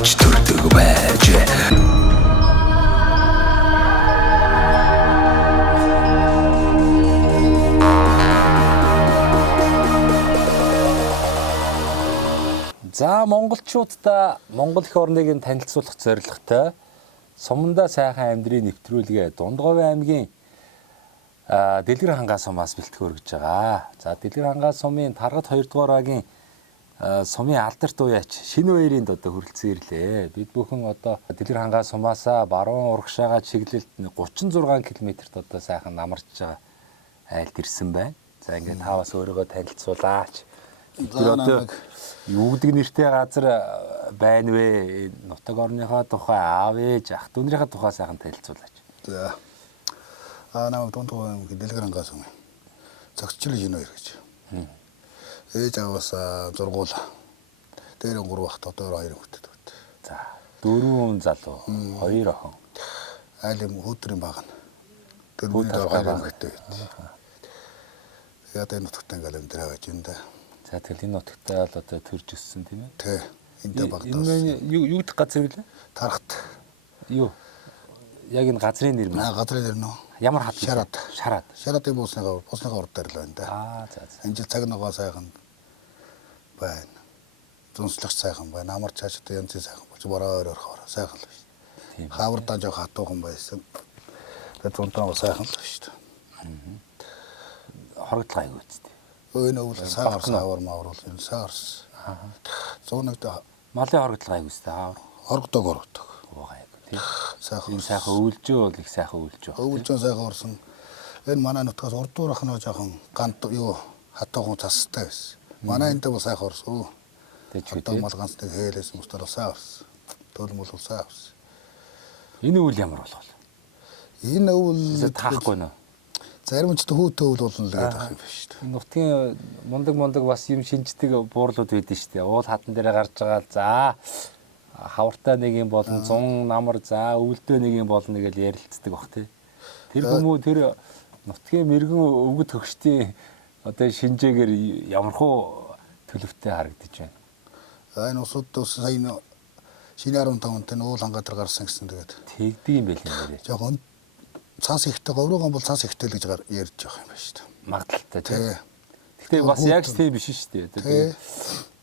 авч төрдөг байж. За монголчуудаа Монгол их орныг танилцуулах зорилготой Сумандаа сайхан амьдрын нэвтрүүлгээ Дундговын аймгийн Дэлгэр хангаа сумаас бэлтгэн өргөж байгаа. За Дэлгэр хангаа сумын Таргад 2 дугаар агийн сумын алдарт уяач шинэ баярынд одоо хүрэлцэн ирлээ. Бид бүхэн одоо Дэлгэр хангаа сумаасаа баруун урагшаага чиглэлд 36 км-т одоо сайхан намарч байгаа айлд ирсэн байна. За ингээд та бас өөрийгөө танилцуулаач. Тэр одоо юу гэдэг нэртэй газар байна вэ? Нутаг орныхоо тухай, аав ээж, ах дүү нэрийнхээ тухай сайхан танилцуулаач. За. Намайг Дундговын Дэлгэр хангаа сумын зохицлын шинэ баяр гэж. Ээж аваас зургуул. Дээр 3 бахт одоо 2 хүүхэд байна. За, 4 залуу, 2 охин. Айлын хөөдрийн баг нь. Тэр бүгд 2 хүүхэдтэй байна. Тэгээд энэ нутагт ингээл амьдраа байж энэ да. За тэгэл энэ нутагтаа л одоо төрж өссөн тийм ээ. Тий. Эндээ багтаа. Энэ юу гэдэг газар вэ? Тархат. Юу? Яг энэ газрын нэр мөн. Газрын нэр нөө. Ямар хат? Шараад. Шараад. Буусныхаа урд дээр л байна да. За. Энэ жил цаг ногоо сайхан байна. Зүнслэх сайхан байна. Амар цаашдаа янз сайхан болж бороо орохоор сайхан л байна. Хаврдаа жоох хатуухан байсан. Тэгээд зунтаа сайхан л байна шүү дээ. Хорогдлоо аягүй үстэй. Өөний өвөл саарс хавар мавруул энэ саарс. 100-д малын хорогдлоо аягүй үстэй. Хорогдог. Сайхан өвлжөө бол их сайхан өвлжөө. Өвлжөө сайхан орсон. Энэ манай нутгаас урдуурах нь жоохон гант юу хатуухан цастай байсан. Манай энэ бол сайхан орсон. Тэгээд мал ганцтай хээлээс мустар сайн орсон. Төлмөл сайн орсон. Энэ үйл ямар болох вэ? Энэ үйл таахгүй нөө. Зарим ч хөөтөө үйл болно л гэдэг юм байна шүү дээ. Нутгийн мундаг бас юм шинждэг буурлууд байдэн шүү дээ. Уул хатан дээрээ гарч байгаа л за хавартай нэг юм болон 100 намар за өвөлдөө нэг юм болно гэж ярилцдаг бах тий. Тэр хүмүүс тэр нутгийн мэрэгэн өвгөд төгшдийн одоо шинжээгээр ямархуу төлөвтэй харагдаж байна. Энэ усуд сайн шинэ 15-нд энэ уул хангаа дээр гарсан гэсэн тэгээд тэгдэг юм байл юм байна. Жохон цаас ихтэй говрогон бол цаас ихтэй л гэж ярьж байгаа юм байна шүү дээ. Магадaltaй тий. Гэхдээ бас яг тийм биш шүү дээ.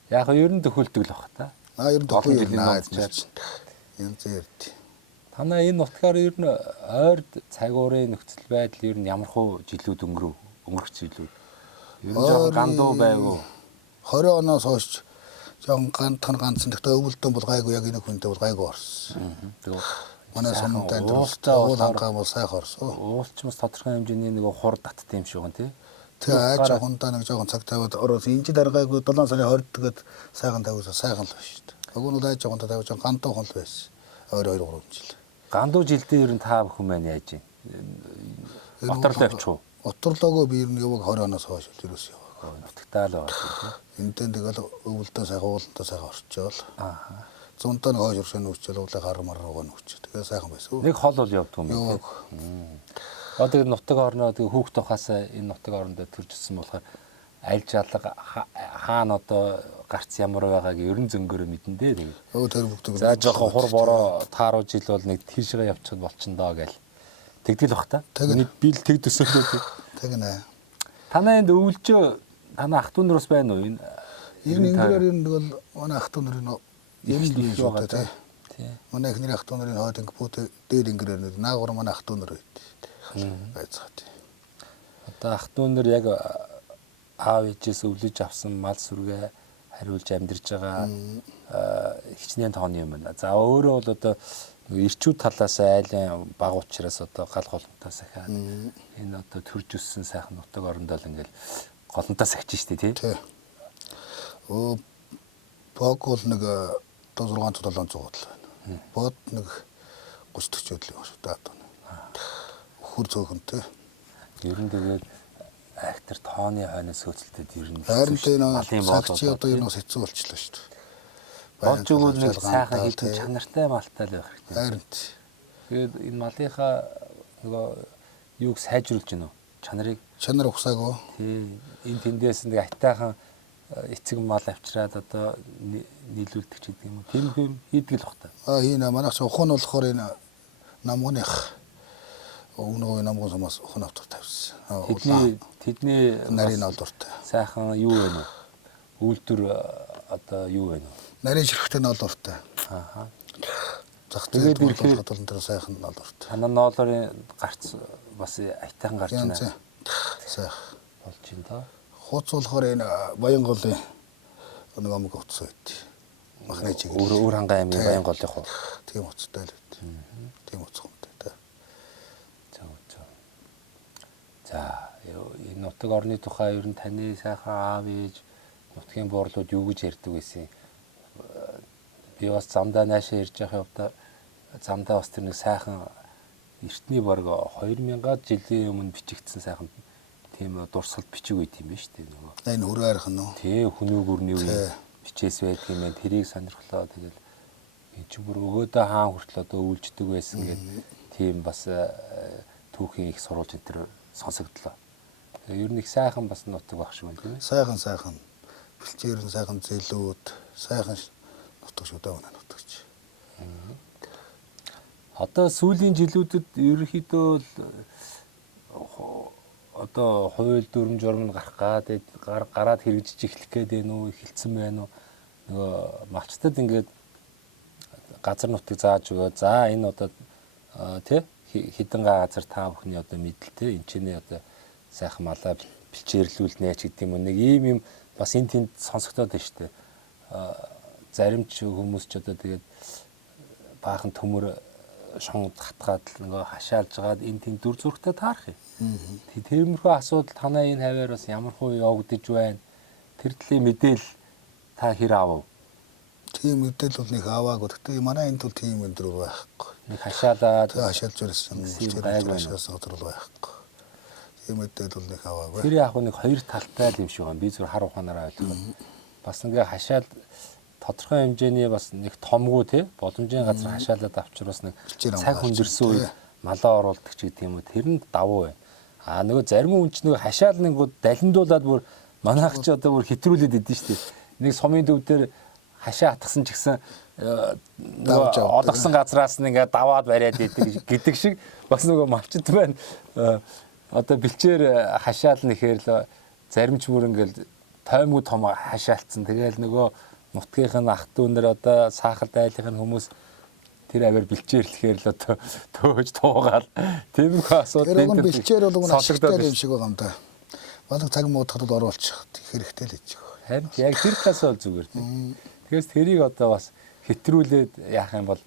Яг ер нь төхөөлдөг л бах та. Ер нь тохиолдол янз ярд. Танаа энэ нутгаар ер нь ойрд цагуурын нөхцөл байдал ер нь ямар хуу жилүүд өнгөрөх жилүүд. Ер нь жоохон гандуу байв уу? 20 оноос хойш жоохон ганцхан гэхдээ өвөлдөн бол гайгүй яг энэ хүнтэй бол гайгүй орсон. Манай сумтай уул хангаа бол сайхан орсон. Уулч бас тодорхой хэмжээний нэг хур таттай юм шиг гэн тий. Тэгээ айж хунтаа нэг жоохон цаг тавиад ороос энэ жил аргайгүй 7 сарын 20-д тэгээд сайхан тавьсан сайхан л байна шүү дээ. Өгөн бол айж хунтаа тавьж гандуу хол байсан. 2 3 жил. Гандуу жилдээ ер нь та бүхэн маань яаж юм? Оторлоо явчих уу? Оторлоогоо би ер нь яваг 20 оноос хойш ерөөс яваг. Нутагтаа л байгаа тийм. Энтэн тэгэл өвөлдөө сайхан уулантаа сайхан орчоол. Зунтаа нэг хойш өршөө нүчэл уулаа гар мар руугаа нүч. Тэгээ сайхан байсан. Нэг хол бол явдаг юм. Одоо нутаг орноо тэгээ хүүхд тухаас энэ нутаг орондоо төржсэн болохоор аль жалга хаана одоо гарц ямар байгааг ерөн зөнгөөрөө мэдэн дээ тэгээ. Тэр бүгд. За жоохон хур бороо тааруу жил бол нэг тийшээ явчихад болчихно доо гэл. Тэгдэл бах та. Нэг бил тэг төсөөлөө. Тэгнэ. Танаа энд өвлжөө танаа ах トゥ нараас байна уу энэ? Энэ ингэрээр энэ бол манай ах トゥ нарын юм л шүү дээ. Манай ихний ах トゥ нарын хойд ингэ бүгд дээр ингэрээр наагур манай ах トゥ нар байцгаат. Одоо ах トゥ нар яг аав ээжээс өвлөж авсан мал сүргээ хариулж амьдарч байгаа хичнээн тооны юм байна. За өөрөө бол одоо ирчүүд талаас айлын баг учраас одоо гал голонтоос ахаад энэ одоо төрж өссөн сайхан нутаг орондоо л ингээл голонтоос ахиж штэ тий. Бог бол нэг 600-700 бодол байна. Бод нэг 30-40 өдрийн шүү дээ. Хүр цөөхөнтэй. Ер нь тэгээд актер тооны хойноос хөөцөлтөд ер нь харин энэ цагчи одоо ер нь хэцүү болчихлоо шүү дээ. Болж өгвөл нэг сайхан хилэн чанартай малтай л байх хэрэгтэй. Харин тэгээд энэ малынхаа нөгөө юуг сайжруулж гинөө чанар ухсаагүй. Тийм энэ тэндээс нэг айтайхан эцэг мал авчираад одоо нийлүүлдэг ч гэдэг юм уу. Тийм юм хийдэг л бах та. Хийнэ манайх ухаан болохоор энэ намгууных өгнөө намгуун сумаас ухаан автор тавьсан. Тэдний нарийн олдортой. сайхан юу вэ нэ? Үйлдвэр одоо юу вэ нэ? Нарийн ширхтэн олдортой. Ааха. Зах зээл төлөвлөлт төлөндөр сайхан олдортой. Танаа ноолорын гарц бас айтайхан гарч байна. Сайхан Болж байна доо. Хууц болохоор энэ Баянголын нэг амг утас байт. Махны чиг. Өөр хангай аймгийн Баянголынх уу? Тийм утастай л байт. Тийм утас хүнтэй та. За, энэ нутаг орны тухай ер нь таны сайхан аав ээж нутгийн буурлууд юу гэж ярьдаг байсан? Би бас замдаа наашаа ирж явах явдаа замдаа бас тэр нэг сайхан эртний баг 2000-аад жилийн өмнө бичигдсэн сайхан тийм дурсгалд бичиг үйт юм байна шүү дээ нөгөө. Энэ хүрээрх нь үү? Тий, хүнүүг өрний үе бичээс байдаг юм байна. Тэрийг сонирхлоо тэгэл энэ ч бүр өгөөдөө хаан хүртэл одоо үйлждэг байсан гэдэг тийм бас түүхийн их сурвалж энэ төр сонсогдлоо. Ер нь их сайхан бас нутаг баг шиг байна тийм ээ. Сайхан. Бэлчээр нь сайхан зэлүүд, сайхан нутаг шүү дээ өнөө нутагч. Одоо сүүлийн жилүүдэд ерөнхийдөө одоо хууль дүрм журам гарах гараад хэрэгжиж эхлэх гээд байна уу, эхэлсэн байна уу? Нөгөө малчтад ингээд газар нутгийг зааж өгөө. За энэ одоо тий хідэн газар та бүхний одоо мэдлэлтэй энэ ч нэ одоо сайхан малаа бэлчээрлүүлнэ ч гэдэг юм. Нэг ийм бас энэ тэнд сонсогдоод байна шүү дээ. Зарим ч хүмүүс ч одоо тэгээд баахан төмөр шонгод хатгаад нөгөө хашаалж гаад энэ тийм дүр зургтай таарах юм. Тэрмэрхүү асуудал танаа энэ хаваар бас ямар хуу явагдаж байна? Тэр төлөв мэдээлэл та хэр аав? Тийм мэдээлэл бол нэг аваагүй. Гэхдээ манай энэ тул тийм өндөр байхгүй. Нэг хашаалаад хашаалж ирсэн хашаалсан газар бол байхгүй. Тийм мэдээлэл бол нэг аваагүй. Тэр яг нэг хоёр талтай юм шиг байна. Би зөв хар ухаанаараа ойлгох. Бас ингээ хашаал тодорхой хэмжээний бас нэг томгүй тий боломжийн газар хашаалаад авчраас нэг цаг хүндэрсэн үед малаа оруулдаг ч гэдэг юм уу тэр нь давуу байна. Нөгөө зарим хүн ч нөгөө хашаал нэгүүд далиндуулаад бүр манайх ч одоо бүр хэтрүүлээд идэв шүү дээ. Нэг сумын төв дээр хашаа атгсан ч гэсэн нөгөө олгосон газраас нь ингээ даваад бариад идэг гэдэг шиг бас нөгөө малчд байна. Одоо бэлчээр хашаал нэхэр л зарим ч бүр ингээл тоймгүй том хашаалцсан. Тэгээл нөгөө нутгийнх нь ах дүүнэр одоо саахал дайлынх нь хүмүүс тэр аваар бэлчээрлэхээр л одоо төөж туугаал тиймэрхүү асуудал энэ бэлчээр бол ашигтай юм шиг байгаа юм да. Балаг цаг муудахад бол оруулчих хэрэгтэй л гэж байгаа. Харин яг тэр тас бол зүгээр тийм. Тэгээс тэрийг одоо бас хэтрүүлээд яах юм бол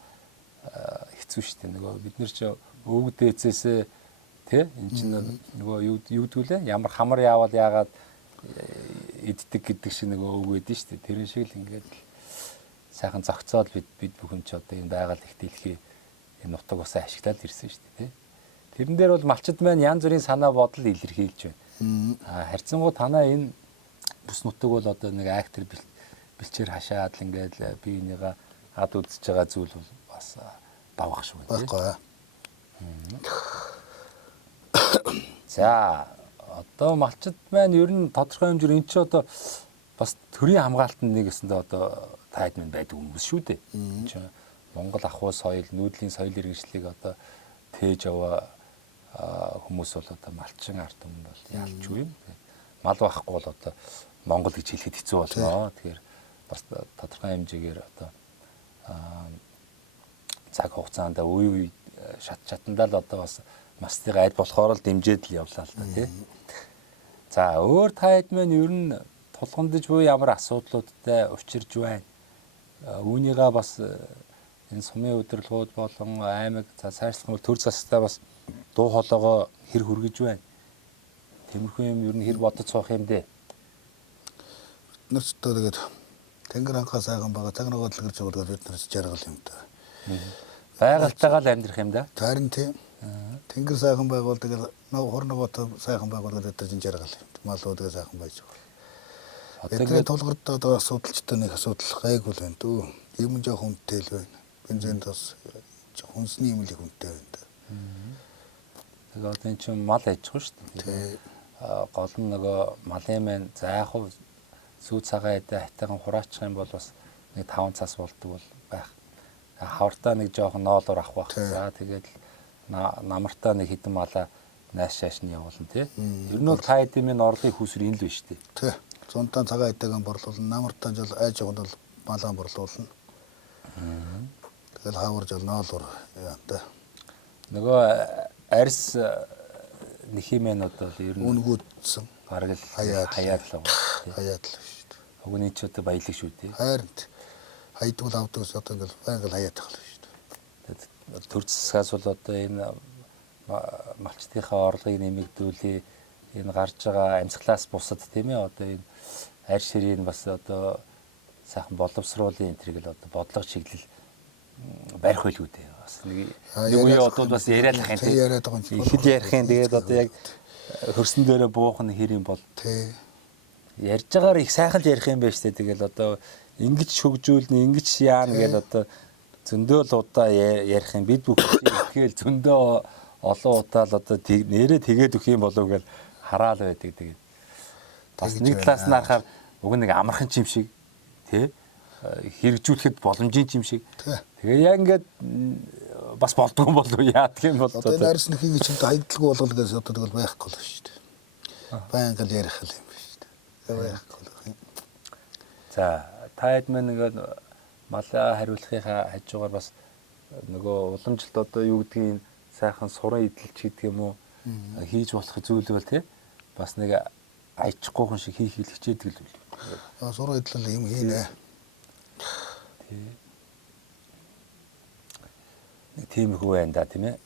хэцүү шүү дээ. Нөгөө бид нар ч өвөг дээцээсээ тий эн чинь нөгөө юу гэдгүүлээ ямар хамар яавал яагаад иддэг гэдэг шиг нөгөө үг өгдөө шүү дээ. Тэрэн шиг л ингээд сайхан зохицоод бид бүхэн ч одоо энэ байгаль их дэлхий энэ нутаг усаа ашиглаад ирсэн шүү дээ. Тэрэн дээр бол малчд маань янз бүрийн санаа бодол илэрхийлж байна. Харьцангуй танаа энэ бүс нутаг бол одоо нэг актер бэлчээр хашаад л ингээд би энийгээ ад үзэж байгаа зүйл бол бас бавах шүү дээ. Баггүй. За одоо малчд маань ер нь тодорхой хэмжээр энэ ч одоо бас төрийн хамгаалтанд нэг гэсэндээ одоо таад минь байдаг хүмүүс шүү дээ. Монгол ахуй соёл, нүүдлийн соёл иргэншлийг одоо тээж аваа хүмүүс бол одоо малчин ард түмэн бол ялчгүй юм. Мал байхгүй бол одоо Монгол гэж хэлэхэд хэцүү болно. Тэгэхээр бас тодорхой хэмжээгээр одоо цаг хугацаанд үе шатандаа л одоо бас мастыг айд болохоор л дэмжээд л явлаа л да тий. За өөр таад маань ер нь тулгамдж буй ямар асуудлуудтай учирж байна. Үүнийгээ бас энэ сумын удирдлагууд болон аймаг сайрсгалын төр застай бас дуу хоолойгоо хэр хүргэж байна. Тиймэрхүү юм ер нь хэр бодож суух юм дээ. Бид нар тэгээд тэнгэр ханхаа сайхан байгаа цаг ногоодл гэж байгаа бид нар жаргал юм да. Байгальтайгаа л амьдрах юм да. Харин тийм. Тэнгэр сайхан байгуул тэгээд хорногоотой сайхан байгуул гэдэг чинь жаргал юм. Малуудыг сайхан байж байгаа. Бидний тулгардаг асуудалчтай нэг асуудал гайгүй л байна дөө. Юм жоох хүнтэй л байна. Бензин тас хүнсний юм л хүнтэй байна. Тэгээд одоо энэ чинь мал аж ахуй шүү дээ. Гол нь нөгөө малын маань за яг хуу сүү цагаа эдэ хайтайхан хураачих юм бол бас нэг 5 цас болдог бол байх. Хавартаа нэг жоохон ноолоор авах байх. За тэгээд намартаа нэг хідэн малаа нааш нь явуулна тий. Ер нь бол та хэдийн минь орлогын хүүсвэр энэ л биш тий. Тий. Зунтаа цагаан эдээгэн борлуулна. Намартаа жил айж явахд бол малаа борлуулна. Тэгэл хаварж бол ноолоор яантай. Нөгөө арьс нэхимэнүүд бол ер нь Үнгүүдсэн. бараг л Хаяад хаяад л байгаа тий. Хаяад л шүү дээ. Өгний ч одоо баялаг шүү тий. Хайрт хайдвал авдагс одоо ингээл байнга л хаяад тахлаа шүү дээ. Төр засгаас бол одоо энэ малчдынхаа орлогыг нэмэгдүүлээ. Энэ гарч байгаа амьсгалаас бусад тийм ээ одоо энэ арь ширийн бас одоо сайхан боловсруулын энэ төрөл одоо бодлого чиглэл барих байлгүй дээ. Бас нэг үе одоо бас яриад ах юм тийм. Яриад байгаа юм чи. Ихэд ярих юм тэгээд одоо яг хөрсөн дээрээ буух нь хэр юм бол Тий. ярьж байгаагаар их сайхан л ярих юм байна штэ. Тэгэл одоо ингэж шөгжүүлнэ, ингэж яана гэл одоо зөндөө л удаа ярих юм бид бүх ихгээл зөндөө олон удаа л одоо нэрээ тэгээд өгөх юм болов гэл хараал байдаг тэгээд бас нэг талаас нь харахаар уг нэг амархан чим шиг тий хэрэгжүүлэхэд боломжийн чим шиг тэгээ яг ингээд бас болдгоо болов яадаг юм бол одоо нарийнх нь хийж чимд хайдлаггүй болгол гэж одоо тэгэл байхгүй л шүү дээ. Байнга л ярих юм байна шүү дээ. Байхгүй л. За та хэд мэн нэг малаа хариулахынхаа хажуугаар бас нөгөө уламжилт одоо юу гэдгийг сайхан суран идэлч гэдэг юм уу хийж болох зүйл бол тий бас нэг аячихгүй хүн шиг хийх хичээдэг л үл. Суран идэл юм хийнэ. Тий. Нэг тийм их байна да тийм ээ.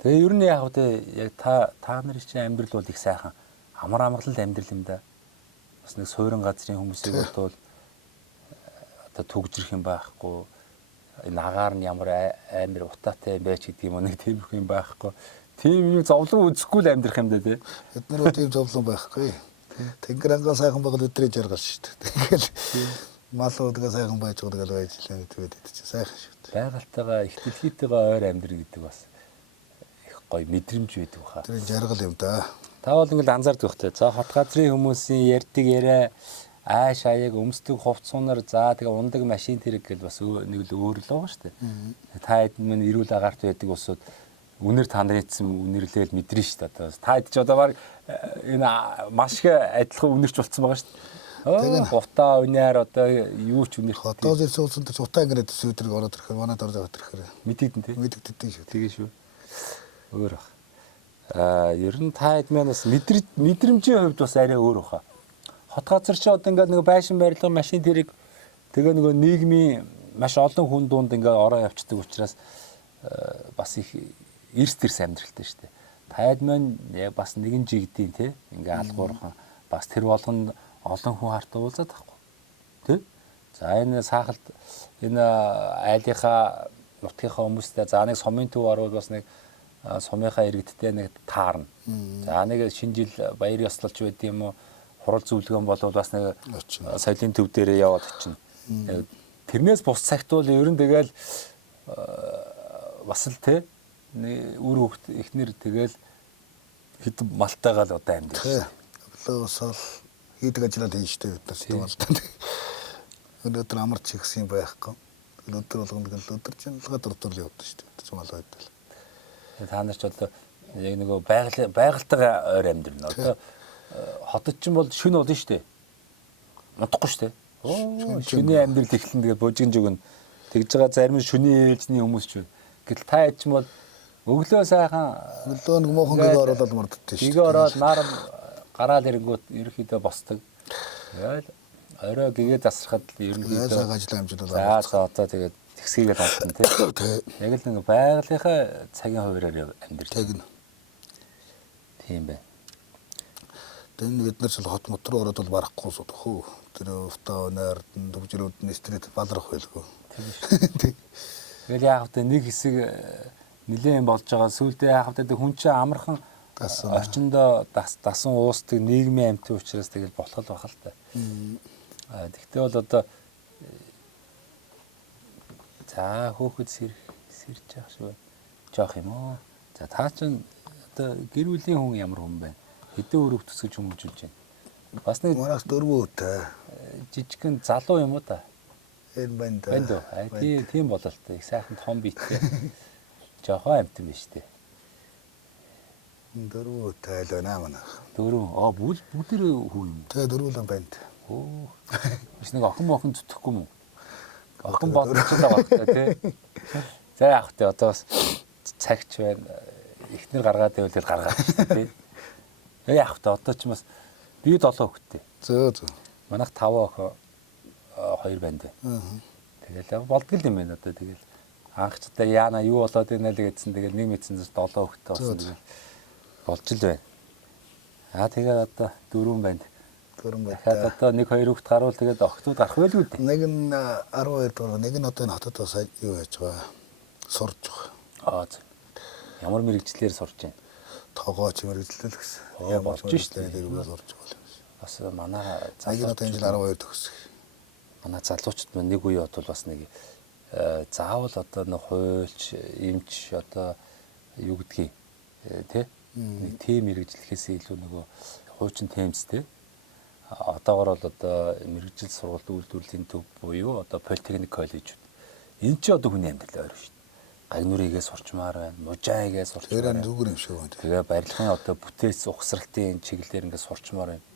Тэгээ ер нь яг та нарын чинь амьдрал бол их сайхан амар амгалан амьдрал юм да. Бас нэг суурин газрын хүмүүсийг бол одоо түгжрэх юм байхгүй. Энэ агаар нь ямар амар утаатай байж гэдэг юм нэг тийм их юм байхгүй. Тийм юм зовлон үзэхгүй л амьдрах юм да тий. Эднэр тийм зовлон байхгүй. Тэнгэр ангаа сайхан байгаад өдрөө жаргал шүү дээ. Тэгэл малуудгаа сайхан байж байгаа л байж лээ тэгээд чи сайхан шүү дээ. Байгальтайгаа их дэлхийтэйгээ ойр амьдрах гэдэг бас их гоё мэдрэмж байдаг баха. Тэр жаргал юм да. Та бол ингээл анзаардаг бахтай. За хот газрын хүмүүсийн ярьдаг яриа ааш аяг өмсдөг хувцсуунаар за тэгээ ундаг машин тэрэг гэл бас нэг л өөр л байгаа шүү дээ. Та хэд мэн эрүүл агаарт байдаг усуд үнэр та нарын эцэм үнэрлээл мэдрэн шүү дээ. Та хэд ч одоо баг энэ маш их адилхан үнэрч болцсон байгаа шүү дээ. Утаа үнээр одоо юу ч үнэрч. Хотоос ирсэн улсанд ч утаа ингээд өдрөг ороод ирэхээр манайд орж аваад ирэхээр мэдэгдэн тий. Мэдэгддэг шүү. Тэгээ шүү. Өөр бах. Ер нь та хэд мэн бас мэдрэмжийн хувьд бас арай өөр баха. Хот газар чи одоо ингээд нэг байшин барилга машин тэрэг тэгээ нөгөө нийгмийн маш олон хүн дунд ингээд ороо явцдаг учраас бас их эрс тэрс амьдралтай шүү дээ. Та хэд мэн яг бас нэгэн жигдийн тий ингээд алгуурхан бас тэр болгонд олон хүн харт уулзаад байхгүй. Тий? За энэ саахалт энэ айлынхаа нутгийнхаа хүмүүстэй за нэг сумын төв орвол бас нэг сумынхаа иргэдтэй нэг таарна. За нэг шинэ жил баяр ёслолч байд юм уу хурал зөвлөгөөн болвол бас нэг соёлын төв дээрээ яваад очино. Тэрнээс бус цагт бол ер нь тэгэл бас л те үр хөвгт ихнэр тэгэл хэд малтайгаа л одоо амьд. Лоосол хийдэг ажлаа хийжтэй өдөртэй бол. Өнөөдөр амар чигсэн байхгүй. Өнөөдөр болгонд өдөр чинь гадар явдаг шүү дээ. Цумал байдал. Та нар ч одоо яг нөгөө байгальтайгаа ойр амьдрна. Одоо хотод ч юм бол шүн болно шүү дээ. Унтахгүй шүү дээ. Шүний амьдрал эхлэн тэгээд бужигэн зүгэн тэгж байгаа зарим шүний ээлжний хүмүүс ч байна. Гэтэл та хэд ч юм бол өглөө сайхан өглөө нэг муухан гээ ороод морддөө шүү. Гээ ороод нар гараал ирэнгүүт ерөөхдөө босдог. Тэгэл орой гэгээ засрахад ерөнхийдөө сайхан ажил амжилт болоо. За одоо тэгээд тэгсгийгээ татсан тий. Яг л нэг байгалийнхаа цагийн хуваараар амьдрал. Тэгнэ. Тийм бай. Тэн бид нар ч хот мотор ороод бол барахгүй сууд хөө. Тэр өвтөө нэрдэн төвжрүүд нь стрит балрах байлгүй. Тэгэл яах вэ нэг хэсэг нэлээд болж байгаа. Сүүлдээ яах вэ хүн чинь амархан орчиндөө дасан уусдаг нийгмийн амьтан учраас тэгэл болох байх л та. Тэгтээ бол одоо за хөөхөд сэрж яах шүү. Жоох юм уу? За та чинь одоо гэр бүлийн хүн ямар хүн бэ? Хэдэн өрөв төсөж хүмүүжүүлж байна. Бас нэг Манайх 4 өтэй. жижигхэн залуу юм уу та? Энэ байна да. Байна дөө. Тийм бололтой. Их сайхан том биеттэй. Жохон амт юм шүү дээ. 4 өтэй айл байна манайх. 4. Бүгдэр хүү юм. Тэгээ 4 л байна. Оо. Биш нэг охин зүтгэхгүй юм уу? Охин бодчихлоо багтаа тий. За яах вэ? Одоо бас цагч байна. Эхнэр гаргаад байвал гаргаад шүү дээ тий. Яах вэ? Одоо ч бас би 7 хүүхэдтэй. Зөө. Манайх 5 охин 2 байна дээ. Тэгэл болдгол юм байна одоо тэгэл анхчтай яана юу болоод байна л гэдсэн тэгэл нэг мэдсэн 7 хүүхэдтэй болсон тэгэл болж л байна. Тэгээд одоо 4 байна. 4 байна. Дахиад одоо 1 2 хүүхэд гарвал тэгээд охтууд гарах байлгүй дээ. Нэг нь 12 дугаар, нэг нь одоо энэ хотод бас юу яаж байгаа. Сурж байгаа. Ямар мэрэгчлэр сурч байна? Тогооч мэрэгчлэл гэсэн. Болж штэ. Тэрүүгээ сурж байгаа юм шиг. Бас манай Нэг нь одоо энэ жил 12 төгсөг. манай залуучууд маань нэг үе бодвол бас нэг заавал одоо нэг хуульч, эмч одоо юу гэдгийг тий нэг тийм мэрэгжлэхээс илүү нөгөө хуучин темцтэй. Одоогор бол одоо мэрэгжил сургалт үйлдвэрлэлийн төв буюу одоо политехник коллежууд. Энэ ч одоо хүний амьдрал ойр шүү дээ. Гагнүрийгээ сурчмаар байна, мужааигээ сурчмаар байна. Зүгээр юм шиг байна. Тэгээ барилгын одоо бүтээс ухсралтын чиглэлээр ингээд сурчмаар байна.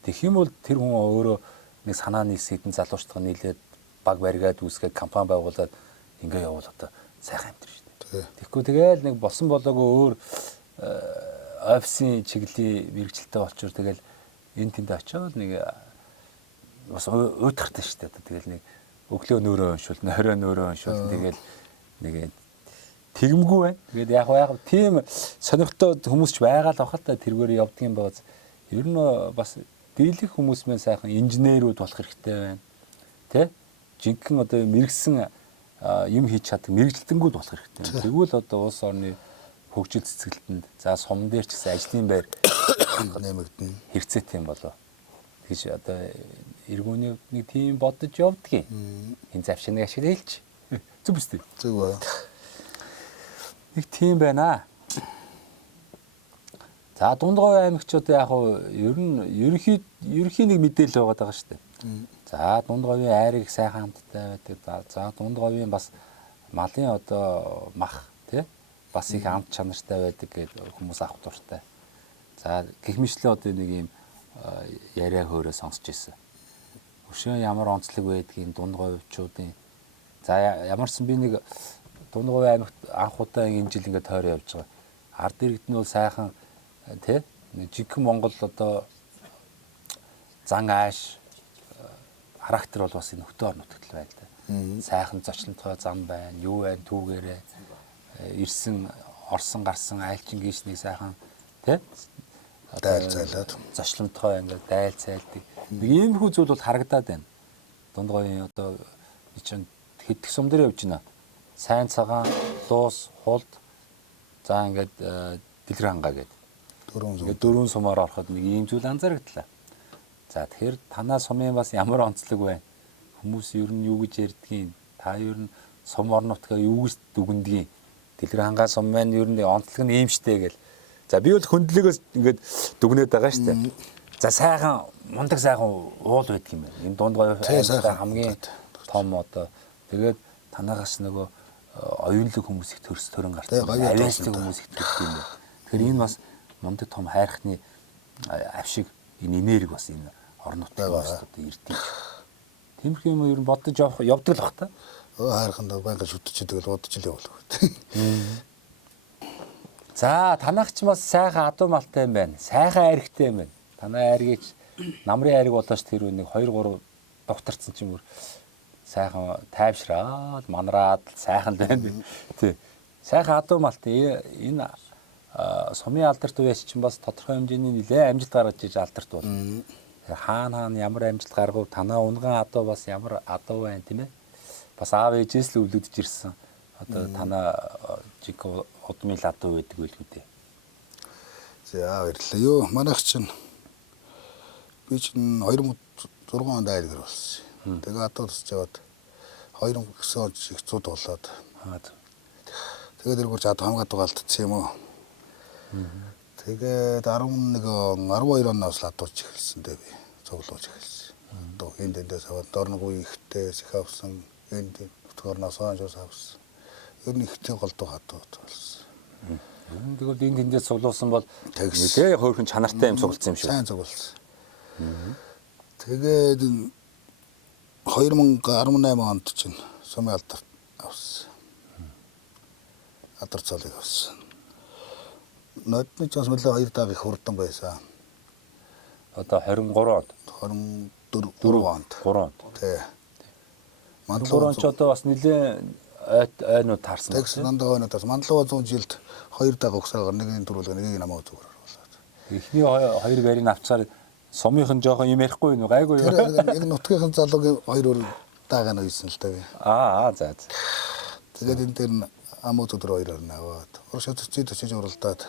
Тэгэх юм бол тэр хүн өөрөө нэг санаа нийсэдэн залуучтайгаа нийлээд баг баригаад үүсгээд компани байгуулад ингээ явуул одоо сайхан амьдрал шүү дээ. Тэгэхгүй тэгэл нэг болсон болоогүй өөр офисын чиглэлийн мэрэгчлэлтэй болчоор тэгэл энэ тэнд очиод нэг бас уйдгартай шүү дээ. Тэгэл нэг өглөө нөөрөө уншвал, нойроо нөөрөө уншвал тэгэл нэг тэгэмгүй байна. Тэгээд яг тийм сонирхтой хүмүүс ч байгаа л бахал та тэргээр явдгийн байгааз. Ер нь бас дийлэх хүмүүс мэн сайхан инженерүүд болох хэрэгтэй байна. Тэ? Жинхэнэ одоо мэрэгсэн юм хийж чаддаг мэрэгчлэнгүүд болох хэрэгтэй. Тэгвэл одоо улс орны хөгжил цэцгэлтэнд за сум дээр ч гэсэн ажлын байр нэмэгдэн хэрэгцээтэй юм болоо. Тэгж одоо эргүүний нэг тийм бодож явдгийг. Энэ завшиныг ашиг хэлж. Зүг бүстэй. зүг баа. Нэг тийм байна. За Дундгой аймагчууд яг ер нь ерөнхий нэг мэдээлэл байгаа шүү дээ. За Дундговийн айрыг сайхан хамттай байдаг. За Дундговийн бас малын одоо мах тий бас их амт чанартай байдаг гэж хүмүүс авах дуртай. За гэх мэтлээ одоо нэг юм яриа хөөрөө сонсч ирсэн. Өшөө ямар онцлог байдгийг Дундговчуудын за ямарсан би нэг Дундговын аймагт анх удаа энэ жил ингээд тойроо явж байгаа. Ард иргэд нь бол сайхан тий жинхэнэ Монгол одоо зан ааш характер бол бас энэ хөтөө орнотгол байна л да. Сайхан зочлонтой зам байна. Юу байна түүгээрээ ирсэн орсон гарсан айлчин гişнийг сайхан тий Дайл цайлаад зочлонтой ингээд дайл цайлдаг. Нэг иймэрхүү зүйл бол харагдаад байна. Дундгойн одоо чинь хэдэх сум дээр явж байна. Сайн цагаан, луус, хулд за ингээд дэлгэр хангаа гэдэг. Дөрвөн сумаар ороход нэг ийм зүйл анзаарагдлаа. За тэгэхээр танаа сумын бас ямар онцлог вэ? Хүмүүс ер нь юу гэж ярьдгийг, та ер нь сум орнотгоо юу гэж дүгнэдгийг, дэлгэр хангаа сум маань ер нь онцлог нь ийм штэ гэл. За би бол хөндлөгөөс ингээд дүгнээд байгаа штэ. За сайхан мундаг сайхан уул байдаг юм байна. Энэ Дундгой хамгийн том одоо тэгээд танаагаас нөгөө оюунлог хүмүүс их төрөн гарсан. Авиачлог хүмүүс их төрсөн юм байна. Тэгэхээр энэ бас мундаг том хайрхны авшиг энэ энерги бас энэ орноттой бас одоо ирдэг. Тиймэрхүү юм ер нь бодож явдаг л бах та. Хайрханд байнга шүтчихдэг л удаж л явуулах. За танах ч бас сайхан адуу малтай юм байна. Сайхан айрхтай юм байна. Танаа айргийг намрын айрыг болооч тэр нэг 2 3 докторцсон ч юм уу сайхан тайвшраад манраад сайхан байна. Тий. Сайхан адуу малтай энэ сумын алдарт үеэс чинь бас тодорхой хэмжээний нэлээд амжилт гаргаж иж алдарт бол. Хаана ямар амжилт гаргав танаа унган адуу бас ямар адуу байна тийм ээ. Бас аав ээжээс л өвлөдөж ирсэн. Одоо танаа жиг удмын адуу байдаг байлгүй дээ. За баярлалаа. Юу манайх чинь би чинь 2006 онд айргэр болсон. Тэгээ адуу тусч яваад 2 гэсэн их цуд болоод. Тэгээд эргүүлж адуу хамгаалт дугаалтсан юм уу? Тэгээд 12 оноос л адууч эхэлсэн дээ би. Цуглуулж эхэлсэн. Одоо энд эндээс аваад дорноггүй ихтэй их авсан. Энд нутгаарнаас хойш авсан. Ер нь ихтэй голдуу хатууд болсон. Тэгвэл энэ тэндээс цуглуулсан бол Тэгс. нэлээ хөөрхөн чанартай юм цуглуулсан юм шүү. Сайн цуглуулсан. Тэгээд 2018 онд чинь сумын алдарт авсан. Алдар цолыг авсан. Нодны ч бас мөлөө 2 даа их хурдан байсан. Одоо 23 онд. 24 онд. 3 онд. Тий. 3 онд ч одоо бас нэлээ ойнууд таарсан. Тэгс нандаа ойнуудаас Мандлава 100 жилд 2 даа угсаагаар нэгийг дөрүүлгээ нэгийг намаа зүгээр болоод. Эхний 2 байрыг авчаар сумынхан жоохон юм ярихгүй юу гайгүй юу? Тэр яг нутгийн залуугийн 2 даагаа нөөсөн л дээ. За. Тэгээд энэ дээр амууд өдөр 2-оор наваад уршаа төцөд төчөж уралдаад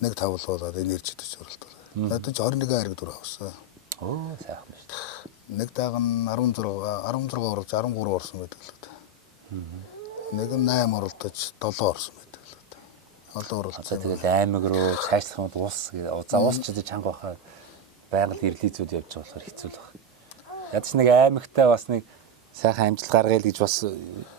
1 тавлуулаад энерги төч уралдаад. Надад ч 21 хайрыг дүр авсан. Оо сайхан байна шүү. Нэг дааг нь 16 уралж 13 орсон байдаг л дээ. Нэг нь 8 уралдаж 7 орсон байдаг л дээ. Олон уралж. Тэгээд аймаг руу цаашлах нь уус уус ч чанга бахаа байгаль ирлий зүйл явж байгаа болохоор хэцүү л байна. Ядч нэг аймагтай бас нэг сайхан амжилт гаргая л гэж бас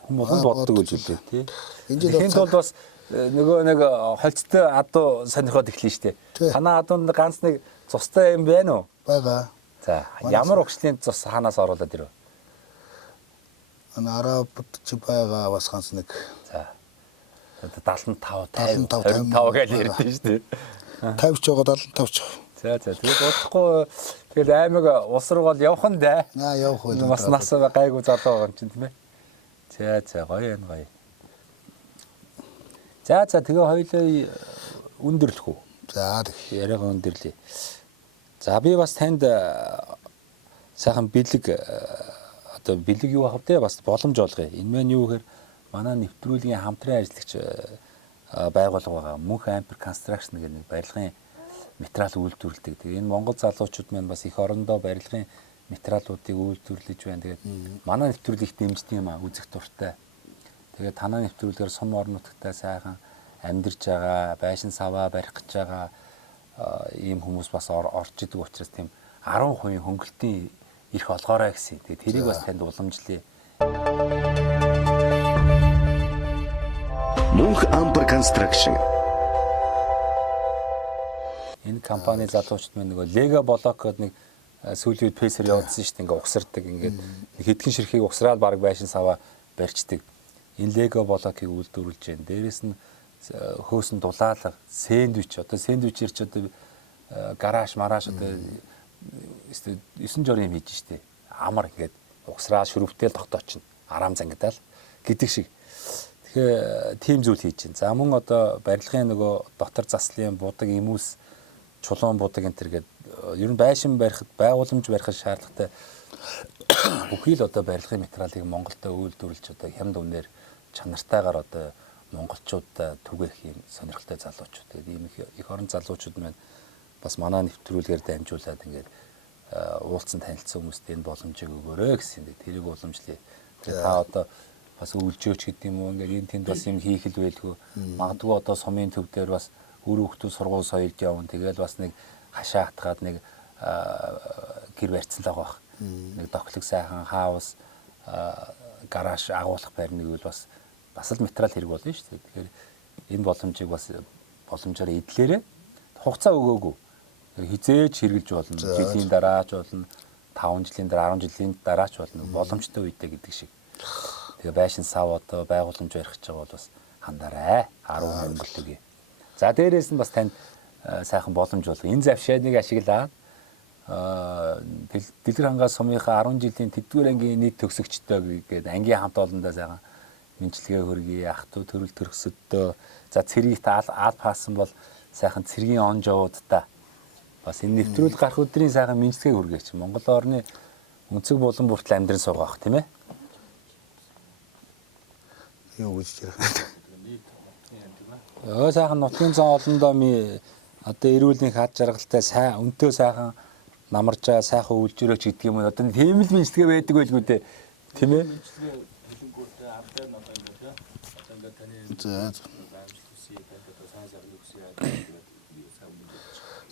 хүмүүс боддог үл үлээ тий. Энэ тулд бас нөгөө нэг холцтой адуу сонирхоод эхлэн штэ. Танаа адуунд ганц нэг цустай юм байна уу? Бага. За ямар угшлын цус хаанаас оруулаад ирв? Арабд ч байгаа бас ганц нэг. За 75 25 гэж ярьдэн штэ. 50 ч байгаа 75 ч. За тэгээд удахгүй тэгэл аймаг улс руу бол явах нь дээ. Явах байл. Бас нас гайгүй залуу байгаа юм чинь тийм ээ. За гоё энэ гоё. За тэгээ хоёлаа өндөрлөх үү? За тэг. Яриагаа өндөрлөе. За би бас танд сайхан бэлэг одоо бэлэг юу авах вэ? Бас боломж олгоё. Энэ маань юу гэхээр манай нэвтрүүлгийн хамтран ажиллагч байгууллага байгаа. Мөнх Ампер Construction гэдэг нэг барилгын материал үйлдвэрлэдэг. Тэгээ энэ Монгол залуучууд маань бас их орондоо барилгын материалуудыг үйлдвэрлэж байна. Тэгээд манай нэвтрүүлэгт дэмждэг юм үзэх дуртай. Тэгээд танаа нэвтрүүлгээр сум орон нутагтай сайхан амьдарч байгаа, байшин саваа барих гэж байгаа ийм хүмүүс бас орж идэг учраас тийм 10% хөнгөлтийн ирэх олгоорой гэсэн. Тэгээд тэрийг бас танд уламжлая. Мөнх Ампер Construction. Энэ компани залуучууд маань нөгөө Лего блок гэдэг нэг сүүлийн үед пэсэр явуулсан шүү дээ. Ингээ угсардаг ингээд хэдхэн ширхгийг угсраад баг байшин саваа барьчдаг. Энэ Лего блокийг үйлдвэрлэж байна. Дээрээс нь хөөсөн дулаалга, сэндвич одоо сэндвичэр ч одоо гараж мараш одоо 9 жорын юм хийж штэ. Амар ингээд угсраа шүрвтэл тогтооч нь араам зангидаал гэдэг шиг. Тэгэхээр тийм зүйл хийж байна. За мөн одоо барилгын нөгөө дотор заслын будаг имүүс чулуун будаг энэ төр гээд ер нь байшин барихад байгууламж барихад шаардлагатай бүхий л одоо барилгын материалыг Монголдо үйлдвэрлэж одоо хямд үнээр чанартайгаар одоо монголчуудад түгээх юм сонирхолтой залуучууд. Тэгээд ийм их орон залуучууд маань бас манай нэвтрүүлгээр дамжуулаад ингээд уулзсан танилцсан хүмүүст энэ боломжийг өгөөрэй гэсэн. Тэрийг уламжлая. Тэгээд та одоо бас үйлжөөч гэдэг юм уу ингээд энэ тэнд бас юм хийх л байлгүй. Магадгүй одоо сумын төв дээр бас үр хөвгтүүд сургууль соёлд явна. Тэгэл бас нэг хашаа хатгаад нэг гэр барьцсан л байгаа. Нэг доклог сайхан хаус гараж агуулах байрныг бол бас л материал хэрэг болно шүү дээ. Тэгэхээр энэ боломжийг бас боломжоор эдлээрээ хугацаа өгөөгүй. Хизээж хэрэгжилж болно. Жилийн дараач болно. 5 жилийн дараа 10 жилийн дараач болно. Боломжтой үедээ гэдэг шиг. Тэгээ байшин сав одоо байгууламж барих гэж байгаа бол бас хандараа 10 хөнгөлт өгье. За дээрээс нь бас танд сайхан боломж болго. Энэ завшааныг ашиглаад Дэлгэр хангаа сумынхаа 10 жилийн тэдгээр ангийн нийт төгсөгчтэй гээд ангийн хамт олондоо сайхан мэнчилгээ хөргий, ах トゥ төрөл төрөсөдөө за цэргийт алпаасан бол сайхан цэргийн он жовуудаа бас энэ нэвтрүүл гарах өдрийн сайхан мэнчилгээ хөргөөч. Монгол орны өнцөг булан бүртэл амьдран суугаах тийм ээ. Юу гэж ярих. Сайхан нутгийн зам олондоо ми одоо эрүүлний хад жаргалтай сайн өнтөө сайхан намаржаа сайхан үйлжөрөөч гэдэг юм. Одоо тийм л мэнчилгээ байдаг байлгүй дээ. Тийм ээ.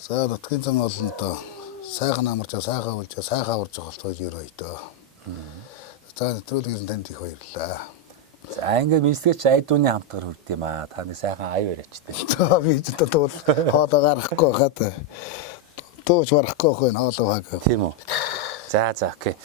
За нутгийн зам олон доо сайхан амарч сайхан үлж сайхан аварж байгаа болохоос ерөөй дөө. За нэвтрүүлгийн танд их баярлалаа. За ингээд бэлсгээч айдууны хамтгаар хүрд юм аа. Та нэг сайхан аяа барьчтай. За би ч тэгвэл хоолоо гарахгүй хаад. Тууч барахгүй хөө хоолоо хаа. Тийм үү. За окей.